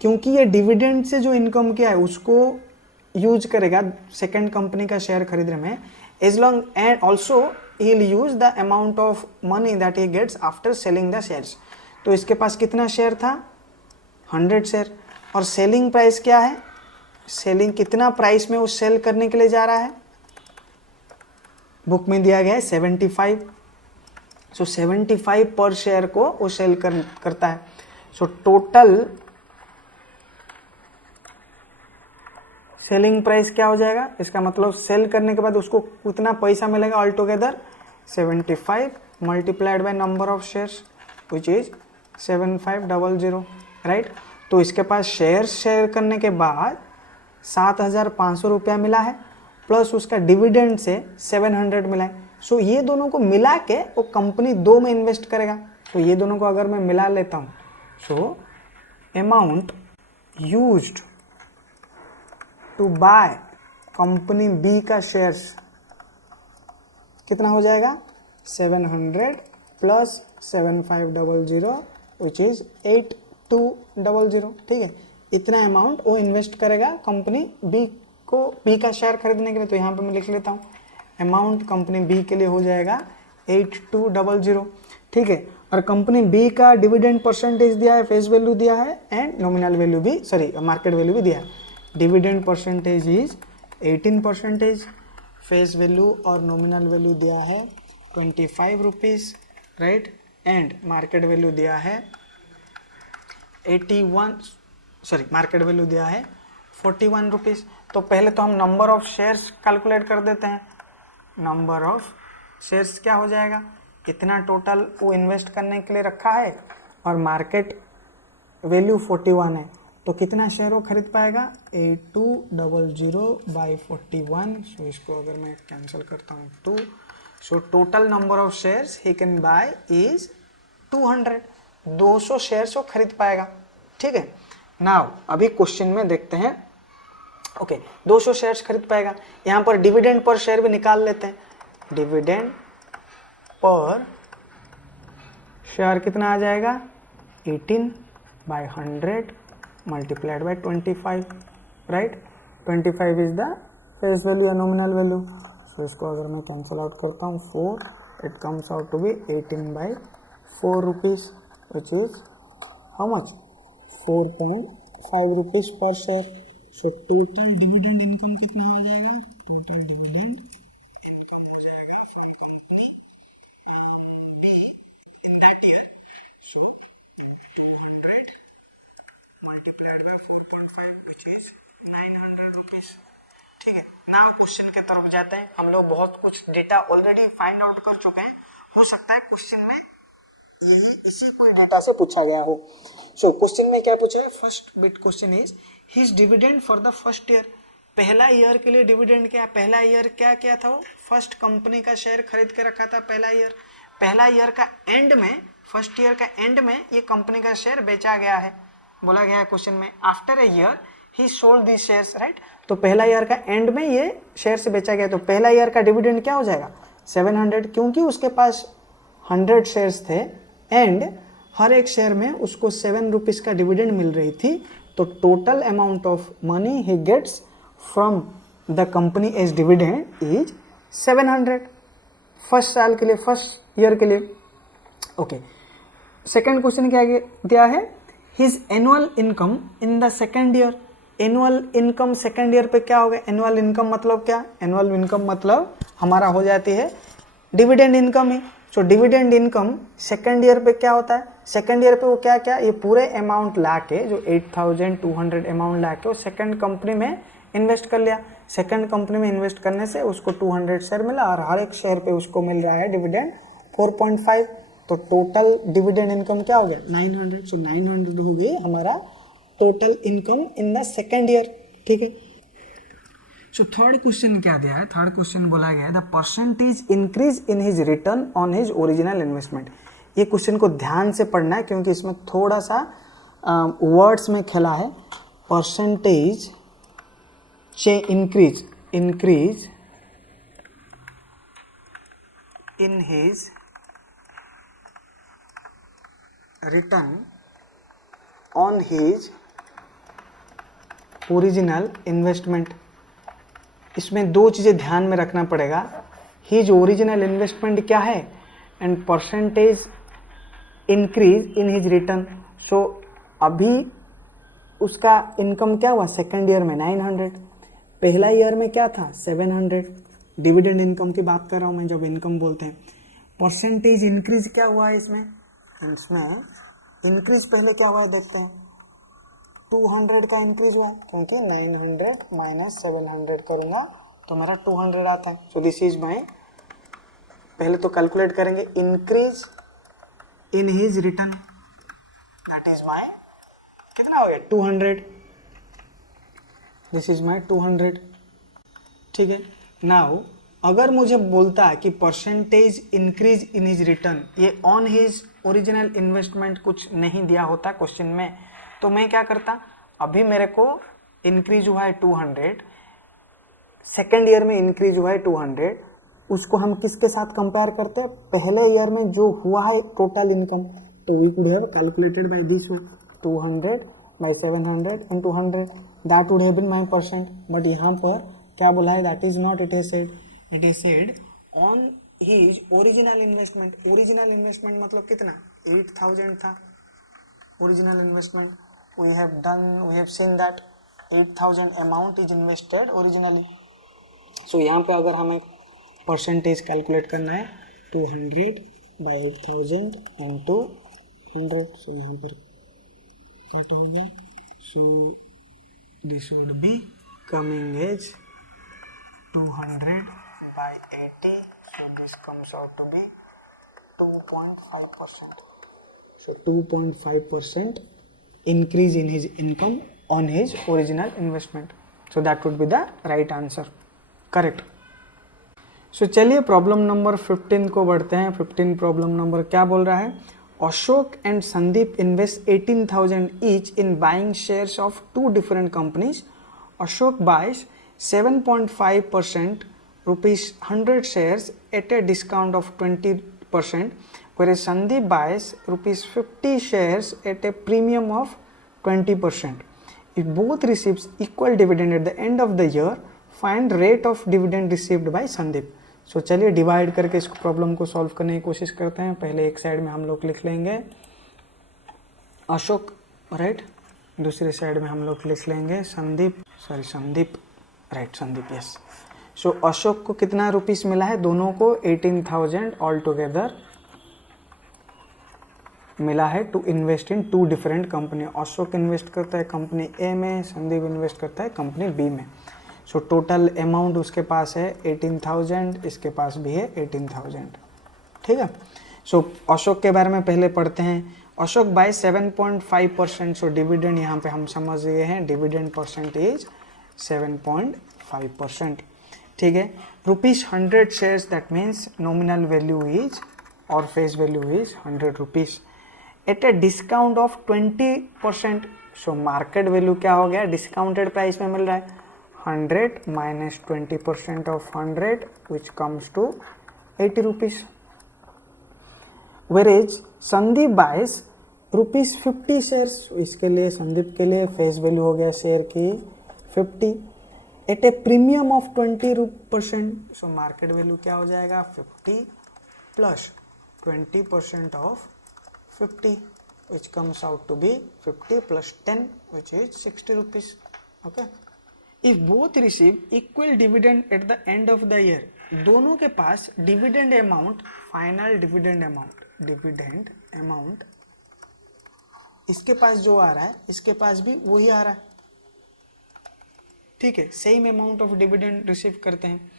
क्योंकि ये डिविडेंड से जो इनकम किया है उसको यूज करेगा सेकेंड कंपनी का शेयर खरीदने में, as long and also he will use the amount of money that he gets after selling the shares. तो इसके पास कितना शेयर था, 100 शेयर, और सेलिंग प्राइस क्या है, सेलिंग कितना प्राइस में वो सेल करने के लिए जा रहा है, बुक में दिया गया है 75। सो 75 पर शेयर को वो सेल करता है। सो टोटल सेलिंग प्राइस क्या हो जाएगा, इसका मतलब सेल करने के बाद उसको कितना पैसा मिलेगा, all together 75 multiplied by number of shares which is 7500, right. तो इसके पास शेयर करने के बाद 7500 रुपया मिला है, प्लस उसका डिविडेंड से 700 मिला है। सो ये दोनों को मिला के वो कंपनी 2 में इन्वेस्ट करेगा। तो ये दोनों को अगर मैं मिला लेता हूँ, so amount used to buy company B का शेयर्स कितना हो जाएगा, 700 प्लस 7500 विच इज 8200, ठीक है। इतना अमाउंट वो इन्वेस्ट करेगा कंपनी बी को, बी का शेयर खरीदने के लिए। तो यहाँ पे मैं लिख लेता हूँ, अमाउंट कंपनी बी के लिए हो जाएगा 8200, ठीक है। और कंपनी बी का डिविडेंड परसेंटेज दिया है, फेस वैल्यू दिया है एंड नॉमिनल वैल्यू भी, सॉरी मार्केट वैल्यू भी दिया है। Dividend percentage is 18%, face value और नॉमिनल वैल्यू दिया है 25 rupees, right, and market value दिया है 81, सॉरी मार्केट वैल्यू दिया है 41 रुपीज़। तो पहले तो हम नंबर ऑफ शेयर्स कैलकुलेट कर देते हैं। नंबर ऑफ शेयर्स क्या हो जाएगा, इतना टोटल वो इन्वेस्ट करने के लिए रखा है और मार्केट वैल्यू 41 है, तो कितना शेयर वो खरीद पाएगा, 8200 बाई 41। सो इसको अगर मैं कैंसिल करता हूँ 2, so total number of shares he can buy is 200, 200 shares वो खरीद पाएगा, ठीक है। नाउ अभी क्वेश्चन में देखते हैं, ओके 200 शेयर्स खरीद पाएगा। यहाँ पर डिविडेंड पर शेयर भी निकाल लेते हैं, डिविडेंड पर शेयर कितना आ जाएगा, 18 by 100 multiplied by 25, right, 25 is the face value and nominal value। so इसको अगर मैं कैंसिल आउट करता हूँ 4, it comes out to be 18 by 4 rupees which is how much, 4.5 rupees per share। so total dividend income कितना हो जाएगा, total dividend income हो जाएगा in that year, right, multiplied by 4.5 which is 900 rupees, ठीक है। नाउ क्वेश्चन के तरफ जाते हैं। हम लोग बहुत कुछ डेटा ऑलरेडी फाइंड आउट कर चुके हैं, हो सकता है क्वेश्चन में यही इसी कोई डेटा से पूछा गया हो। सो क्वेश्चन में क्या पूछा है, first bit question is his dividend for the first year, पहला ईयर के लिए डिविडेंड क्या, पहला ईयर क्या किया था वो, फर्स्ट कंपनी का शेयर खरीद के रखा था पहला ईयर। पहला ईयर का एंड में, फर्स्ट ईयर का एंड में ये कंपनी का शेयर बेचा गया है, बोला गया है क्वेश्चन में after a year he sold the shares, right. तो पहला ईयर का एंड में ये शेयर से बेचा गया, तो पहला ईयर का डिविडेंड क्या हो जाएगा 700, क्योंकि उसके पास 100 शेयर्स थे एंड हर एक शेयर में उसको 7 रुपीज का डिविडेंड मिल रही थी, तो total amount of money he gets from the company as dividend is 700 first साल के लिए, फर्स्ट ईयर के लिए। ओके, सेकंड क्वेश्चन क्या दिया है, his annual income in the second year. Annual income second year पे क्या होगा, एनुअल इनकम मतलब क्या, एनुअल इनकम मतलब हमारा हो जाती है डिविडेंड इनकम ही। So dividend income second year पे क्या होता है, सेकंड ईयर पे वो क्या क्या, ये पूरे अमाउंट ला के, जो 8200 अमाउंट ला के वो सेकंड कंपनी में इन्वेस्ट कर लिया। सेकंड कंपनी में इन्वेस्ट करने से उसको 200 शेयर मिला और हर एक शेयर पे उसको मिल रहा है डिविडेंड 4.5, तो टोटल डिविडेंड इनकम क्या हो गया 900। सो 900 हो गई हमारा total income in the second year, ठीक है। सो थर्ड क्वेश्चन क्या दिया है, थर्ड क्वेश्चन बोला गया है the percentage increase in his return on his original investment. ये क्वेश्चन को ध्यान से पढ़ना है क्योंकि इसमें थोड़ा सा वर्ड्स में खेला है। Percentage increase in his return on his original investment. इसमें दो चीज़ें ध्यान में रखना पड़ेगा, हिज ओरिजिनल इन्वेस्टमेंट क्या है and percentage increase in his return. So अभी उसका इनकम क्या हुआ सेकंड ईयर में 900, पहला ईयर में क्या था 700। डिविडेंड इनकम की बात कर रहा हूँ मैं जब इनकम बोलते हैं। परसेंटेज इंक्रीज क्या हुआ है इसमें इंक्रीज पहले क्या हुआ है देखते हैं, 200 का इंक्रीज हुआ क्योंकि 900 माइनस 700 करूंगा तो मेरा 200 आता है। सो दिस इज माय, पहले तो कैलकुलेट करेंगे increase in his return, that is my कितना हो गया 200, दिस इज माय 200, ठीक है। नाउ अगर मुझे बोलता है कि percentage increase in his return, ये ऑन हिज ओरिजिनल इन्वेस्टमेंट कुछ नहीं दिया होता क्वेश्चन में, तो मैं क्या करता, अभी मेरे को इंक्रीज हुआ है 200, सेकेंड ईयर में इंक्रीज हुआ है 200, उसको हम किसके साथ कंपेयर करते हैं, पहले ईयर में जो हुआ है टोटल इनकम, तो we could have calculated by this way 200 by 700 into 100, that would have been my percent. But यहाँ पर क्या बोला है, that is not, it is said on his original investment. Original investment मतलब कितना 8000 था original investment. we have seen that 8000 amount is invested originally। so यहाँ पे अगर हमें परसेंटेज कैलकुलेट करना है 200 by 8000 into 100, so यहाँ पर कट हो गया, so this would be coming as 200 by 80, so this comes out to be 2.5%, so 2.5% increase in his income on his original investment, so that would be the right answer, correct। so चलिए प्रॉब्लम नंबर 15 को बढ़ते हैं। 15 प्रॉब्लम नंबर क्या बोल रहा है, Ashok and Sandeep invest 18,000 each in buying shares of two different companies। Ashok buys 7.5% rupees 100 shares at a discount of 20%, whereas Sandeep buys rupees 50 shares at a premium of 20%. If both receives equal dividend at the end of the year, find rate of dividend received by Sandeep। so, चलिए डिवाइड करके इस प्रॉब्लम को सॉल्व करने की कोशिश करते हैं। पहले एक साइड में हम लोग लिख लेंगे अशोक, राइट, दूसरे साइड में हम लोग लिख लेंगे संदीप, राइट, संदीप, यस। सो अशोक को कितना रुपीस मिला है, दोनों को 18,000 ऑल टुगेदर मिला है to invest in two different company. Ashok invest करता है कंपनी ए में, संदीप इन्वेस्ट करता है कंपनी बी में। सो टोटल अमाउंट उसके पास है 18,000, इसके पास भी है 18,000, ठीक है। सो अशोक के बारे में पहले पढ़ते हैं। अशोक बाय 7.5%, सो डिविडेंड यहाँ पे हम समझ गए हैं, डिविडेंड परसेंटेज 7.5%। ठीक है, ₹100 shares, that means nominal value is और face value is ₹100 at a discount of 20%। So market value क्या हो गया, डिस्काउंटेड प्राइस में मिल रहा है 100 minus 20% of 100 which comes to ₹80। Whereas Sandeep buys ₹50 shares, इसके लिए संदीप के लिए फेस वैल्यू हो गया शेयर की 50 at a premium of 20%। So market value क्या हो जाएगा 50 plus 20% of 50 which comes out to be 50 plus 10 which is ₹60। okay, if both receive equal dividend at the end of the year, दोनों के पास dividend amount, final dividend amount इसके पास जो आ रहा है इसके पास भी वही आ रहा है। ठीक है, same amount of dividend receive करते हैं।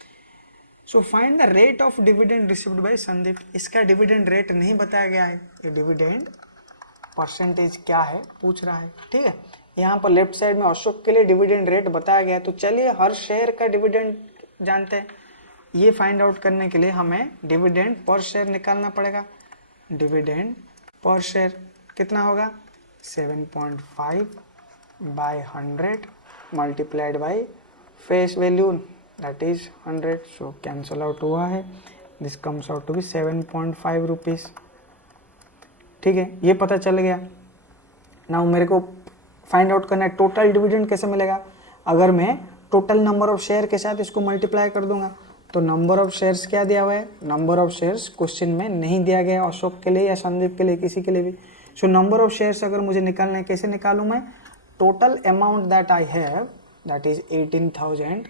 So find the rate of dividend received by Sandeep. इसका डिविडेंड रेट नहीं बताया गया है, ये डिविडेंड परसेंटेज क्या है पूछ रहा है। ठीक है, यहाँ पर लेफ्ट साइड में अशोक के लिए डिविडेंड रेट बताया गया है, तो चलिए हर शेयर का डिविडेंड जानते हैं। ये फाइंड आउट करने के लिए हमें डिविडेंड पर शेयर निकालना पड़ेगा। डिविडेंड पर शेयर कितना होगा 7.5 by 100 multiplied by face value that is 100। So cancel out हुआ है, this comes out to be ₹7.5। ठीक है, ये पता चल गया। नाउ मेरे को फाइंड आउट करना है टोटल डिविडेंड कैसे मिलेगा। अगर मैं टोटल नंबर ऑफ शेयर के साथ इसको मल्टीप्लाई कर दूंगा तो नंबर ऑफ शेयर्स क्या दिया हुआ है, नंबर ऑफ शेयर्स क्वेश्चन में नहीं दिया गया अशोक के लिए या संदीप के लिए, किसी के लिए भी। सो नंबर ऑफ शेयर्स अगर मुझे निकालना है, कैसे निकालूं मैं, total amount that I have that is 18,000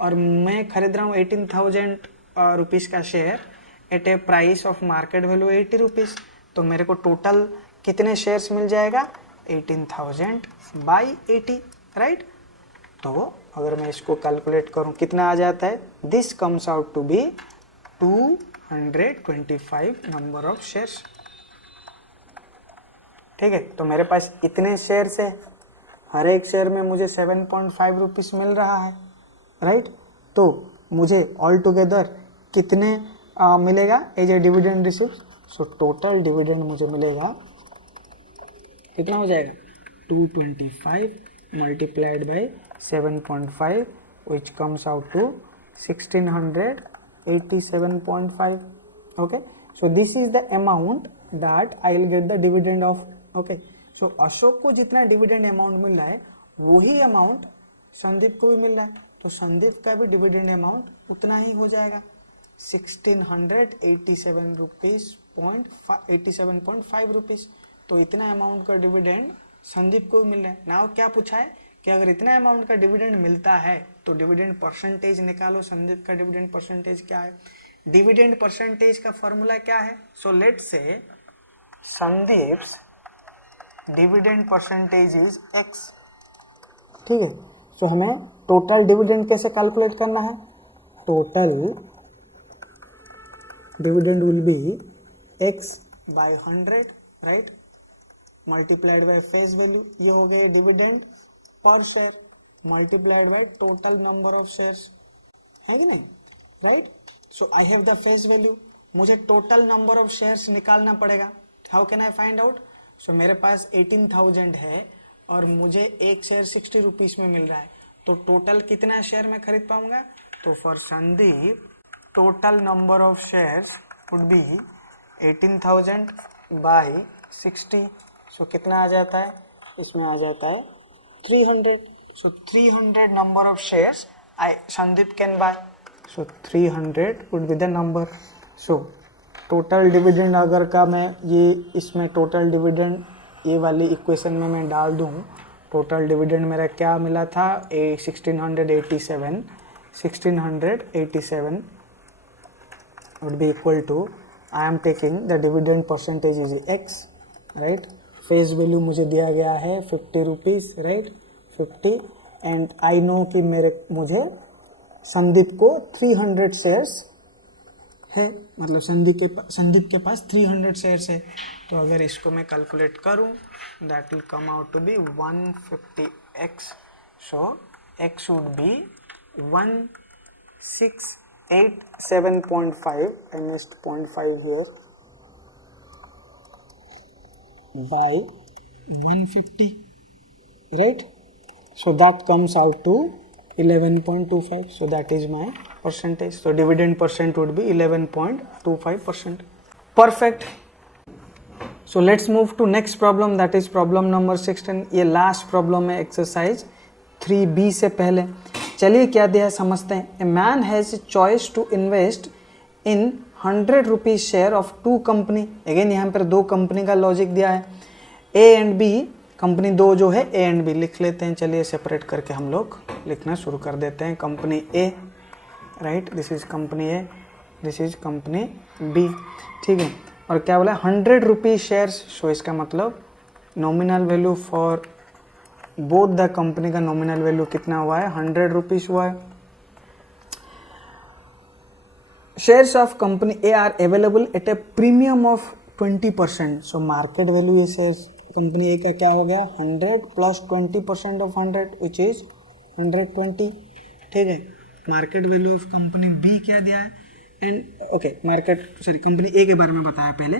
और मैं खरीद रहा हूँ 18,000 रुपीज़ का share eight A price of market value ₹80। तो मेरे को टोटल कितने शेयर्स मिल जाएगा 18,000 बाई 80, राइट। तो अगर मैं इसको कैलकुलेट करूं कितना आ जाता है, this comes out to be 225 number of shares. ठीक है, तो मेरे पास इतने शेयर्स है, हर एक शेयर में मुझे 7.5 रुपीज़ मिल रहा है, राइट। तो मुझे ऑल टुगेदर कितने मिलेगा as a dividend receive. So total dividend मुझे मिलेगा, कितना हो जाएगा 225 multiplied by 7.5 which comes out to 1687.5। Okay, so this is the amount that I will get the dividend of. Okay, so Ashok को जितना डिविडेंड अमाउंट मिल रहा है वही अमाउंट संदीप को भी मिल रहा है, तो संदीप का भी डिविडेंड अमाउंट उतना ही हो जाएगा 1687.5 रुपीज। तो इतना अमाउंट का डिविडेंड संदीप को मिल रहा है। नाउ क्या पूछा है कि अगर इतना अमाउंट का डिविडेंड मिलता है तो डिविडेंड परसेंटेज निकालो। संदीप का डिविडेंड परसेंटेज क्या है, डिविडेंड परसेंटेज का फॉर्मूला क्या है। So let's say Sandeep's dividend percentage is x। ठीक है, सो हमें टोटल डिविडेंड कैसे कैलकुलेट करना है, total dividend will be x by 100, right, multiplied by face value. ये हो गया dividend per share multiplied by total number of shares, है कि नहीं, right. So I have the face value, मुझे टोटल नंबर ऑफ शेयर्स निकालना पड़ेगा। How can I find out. So मेरे पास 18,000 है और मुझे एक शेयर 60 रुपीज में मिल रहा है, तो टोटल कितना शेयर मैं खरीद पाऊंगा। तो for Sandeep total number of shares would be 18,000 by 60। सो कितना आ जाता है, इसमें आ जाता है 300। सो 300 number of shares I Sandeep can buy. So 300 would be the number. So total dividend अगर का मैं ये इसमें टोटल डिविडेंड ये वाली इक्वेशन में मैं डाल दूँ, टोटल डिविडेंड मेरा क्या मिला था 1687 would be equal to, I am taking the dividend percentage is x, right, face value मुझे दिया गया है 50 rupees, right 50 and I know कि मुझे संदीप को 300 शेयर्स है, मतलब संदीप के पास 300 शेयर्स है। तो अगर इसको मैं कैलकुलेट करूं that will come out to be 150x। So x would be 1687.5, I missed 0.5 here, by 150, right? So that comes out to 11.25. So that is my percentage. So dividend percent would be 11.25%. Perfect. So let's move to next problem, that is problem number 16. ये लास्ट प्रॉब्लम है एक्सरसाइज 3B से पहले. चलिए क्या दिया है समझते हैं. A man has choice to invest in 100 rupees share of 2 company. Again यहाँ पर 2 कंपनी का लॉजिक दिया है, ए एंड बी. कंपनी 2 जो है ए एंड बी लिख लेते हैं. चलिए सेपरेट करके हम लोग लिखना शुरू कर देते हैं. Company A, right, this is company A, this is company B. ठीक है. और क्या बोला, 100 रुपीज शेयर्स. सो इसका मतलब nominal value for both the company का नॉमिनल वैल्यू कितना हुआ है, 100 रुपीज हुआ है. Shares of company A are available at a premium of 20%. So market value ये शेयर्स कंपनी ए का क्या हो गया, 100 प्लस 20% ऑफ 100 विच इज 120. ठीक है. Market value of company B क्या दिया है, एंड ओके कंपनी ए के बारे में बताया पहले.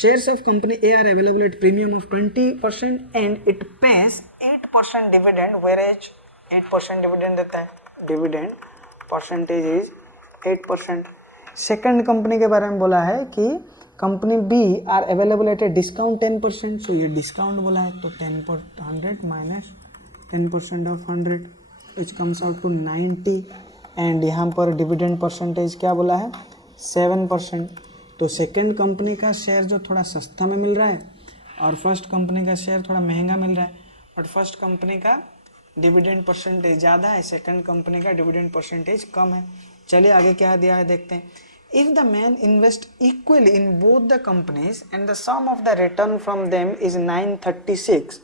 Shares of company A are available at premium of 20% and it pays 8% dividend, whereas 8% dividend देता है. Dividend percentage is 8%. Second company के बारे में बोला है कि company B are available at a discount 10%. So ये डिस्काउंट बोला है तो 100 minus 10% of 100 which comes out to 90. And यहाँ पर डिविडेंड परसेंटेज क्या बोला है, 7%. तो सेकंड कंपनी का शेयर जो थोड़ा सस्ता में मिल रहा है और फर्स्ट कंपनी का शेयर थोड़ा महंगा मिल रहा है. बट फर्स्ट कंपनी का डिविडेंड परसेंटेज ज़्यादा है, सेकंड कंपनी का डिविडेंड परसेंटेज कम है. चलिए आगे क्या दिया है देखते हैं. If the man invest equally in both the companies and the sum of the return from them is 936,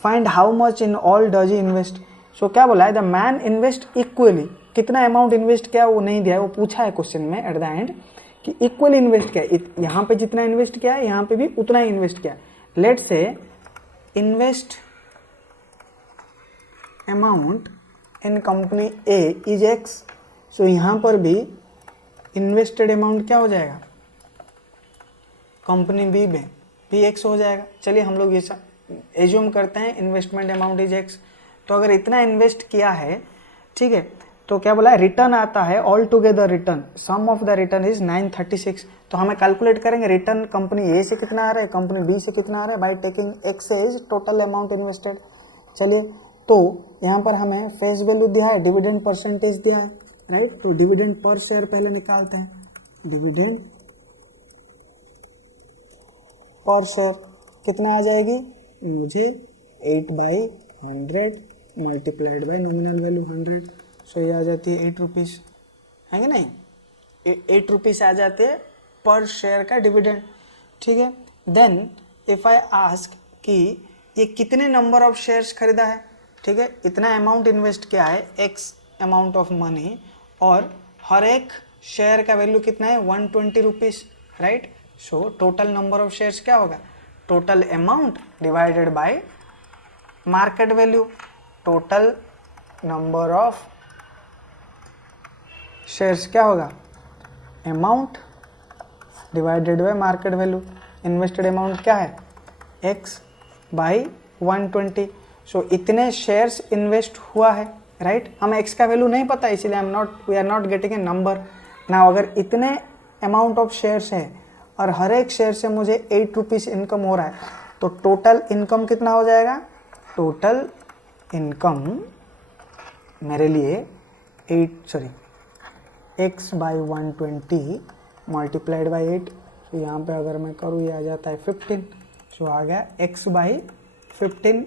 find how much in all does he invest. So क्या बोला है, द मैन इन्वेस्ट इक्वली. कितना अमाउंट इन्वेस्ट किया वो नहीं दिया है, वो पूछा है क्वेश्चन में एट द एंड कि इक्वल इन्वेस्ट किया. यहाँ पे जितना इन्वेस्ट किया है यहाँ पे भी उतना ही इन्वेस्ट किया. Let's say invest amount in company A is x. So यहाँ पर भी इन्वेस्टेड अमाउंट क्या हो जाएगा, कंपनी बी में भी एक्स हो जाएगा. चलिए हम लोग ये एज्यूम करते हैं इन्वेस्टमेंट अमाउंट इज एक्स. तो अगर इतना इन्वेस्ट किया है, ठीक है, तो क्या बोला है, रिटर्न आता है all together return, sum of the return is 936. तो हमें कैलकुलेट करेंगे रिटर्न कंपनी ए से कितना आ रहा है, कंपनी बी से कितना आ रहा है, by taking x as total amount invested. चलिए तो यहाँ पर हमें फेस वैल्यू दिया है, डिविडेंड परसेंटेज दिया है, राइट. तो डिविडेंड पर शेयर पहले निकालते हैं. डिविडेंड पर शेयर कितना आ जाएगी, मुझे 8/100 मल्टीप्लाइड बाय नॉमिनल वैल्यू 100. सो ये आ जाती है 8 रुपीज़, है कि नहीं, 8 रुपीज़ आ जाते हैं पर शेयर का डिविडेंड. ठीक है. देन इफ आई आस्क कि ये कितने नंबर ऑफ शेयर्स खरीदा है, ठीक है, इतना अमाउंट इन्वेस्ट किया है, एक्स अमाउंट ऑफ मनी, और हर एक शेयर का वैल्यू कितना है, 120 rupees, right. So total number of shares क्या होगा, total amount divided by market value. Total number of shares क्या होगा, amount divided by market value. Invested amount क्या है, एक्स बाई 120. सो इतने शेयर्स इन्वेस्ट हुआ है, राइट. हमें एक्स का वैल्यू नहीं पता, इसीलिए we are not getting a number. ना अगर इतने अमाउंट ऑफ शेयर्स है और हर एक शेयर से मुझे 8 रुपीज़ इनकम हो रहा है, तो टोटल इनकम कितना हो जाएगा, टोटल इनकम मेरे लिए एक्स बाई 120 मल्टीप्लाइड बाई 8. तो यहाँ पे अगर मैं करूँ ये आ जाता है 15. सो आ गया एक्स बाई 15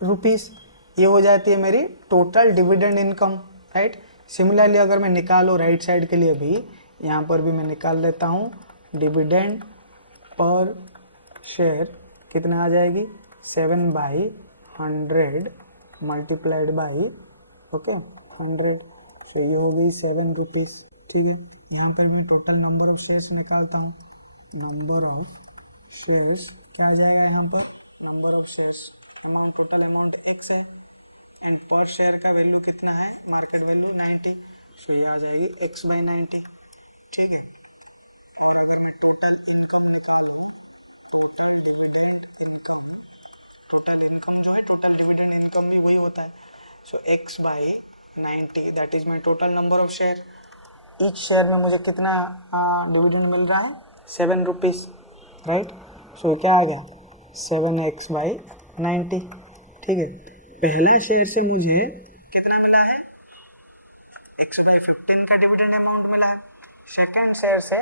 रुपीज़. ये हो जाती है मेरी total dividend income, right. Similarly अगर मैं निकालूँ राइट साइड के लिए भी, यहाँ पर भी मैं निकाल देता हूँ, डिविडेंड पर शेयर कितना आ जाएगी, 7/100 मल्टीप्लाइड बाई 100. सो ये हो गई 7 रुपीज़. ठीक है. यहाँ पर मैं टोटल नंबर ऑफ शेयर्स निकालता हूँ. नंबर ऑफ शेयर्स क्या आ जाएगा यहाँ पर, number of shares amount, total amount x है, एंड पर शेयर का वैल्यू कितना है, मार्केट वैल्यू 90, सो ये आ जाएगी x/90। ठीक है, टोटल इनकम निकालो, टोटल इनकम जो है, टोटल डिविडेंड इनकम भी वही होता है। सो x/90 that is my total number of share. Each share में मुझे कितना डिविडेंड मिल रहा है, 7 रुपीज़, राइट। सो क्या आ गया 7x/90। ठीक है, पहला शेयर से मुझे कितना मिला है, x/15 का डिविडेंड अमाउंट मिला है। सेकेंड शेयर से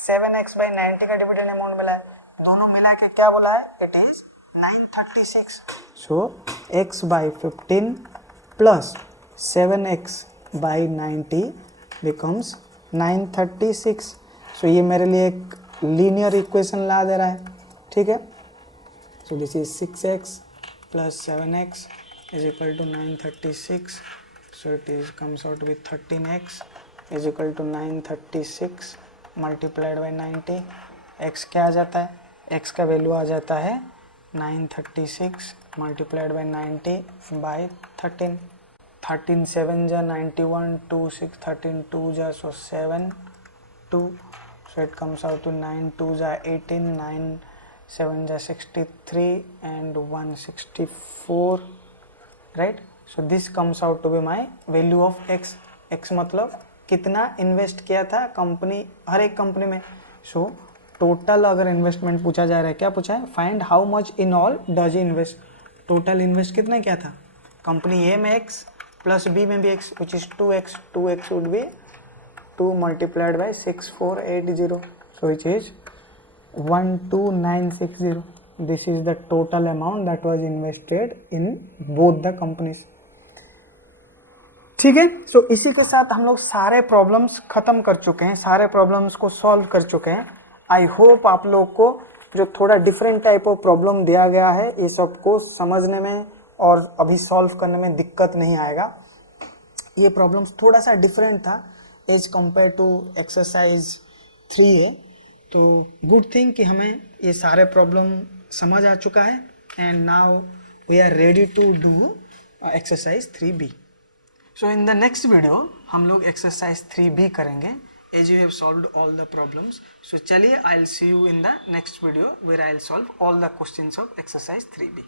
7x/90 का डिविडेंड अमाउंट मिला है। दोनों मिला के क्या बोला है, it is 936। So x/15 plus 7x/90 becomes 936। सो ये मेरे लिए एक लीनियर इक्वेशन ला दे रहा है। ठीक है, so this is 6x plus 7x is equal to 936. So it is comes out with 13x is equal to 936 multiplied by 90। x क्या आ जाता है, x का वैल्यू आ जाता है 936 multiplied by 90 by 13। 13 7 जा 91, 2 6 13 2 जा so 7 2, so it comes out to 9 2 जा 18, 9 7 जा 63 and 164, right। so this comes out to be my value of x। x मतलब कितना इन्वेस्ट किया था कंपनी, हर एक कंपनी में। सो टोटल अगर इन्वेस्टमेंट पूछा जा रहा है, क्या पूछा है, find how much in all does invest. Total invest कितना किया था कंपनी ए में x प्लस बी में भी x which is 2x। 2x would be 2 multiplied by 6480, so which is 12960। this is the total amount that was invested in both the companies। ठीक है, सो इसी के साथ हम लोग सारे प्रॉब्लम्स खत्म कर चुके हैं, सारे प्रॉब्लम्स को सॉल्व कर चुके हैं। आई होप आप लोग को जो थोड़ा डिफरेंट टाइप ऑफ प्रॉब्लम दिया गया है ये सबको समझने में और अभी सॉल्व करने में दिक्कत नहीं आएगा। ये प्रॉब्लम्स थोड़ा सा डिफरेंट था as compare to exercise 3A। तो गुड थिंग कि हमें ये सारे प्रॉब्लम समझ आ चुका है and now we are ready to do exercise 3B। So in the next video हम लोग एक्सरसाइज 3B करेंगे as you have solved all the problems. So चलिए, I will see you in the next video where I will solve all the questions of exercise 3B।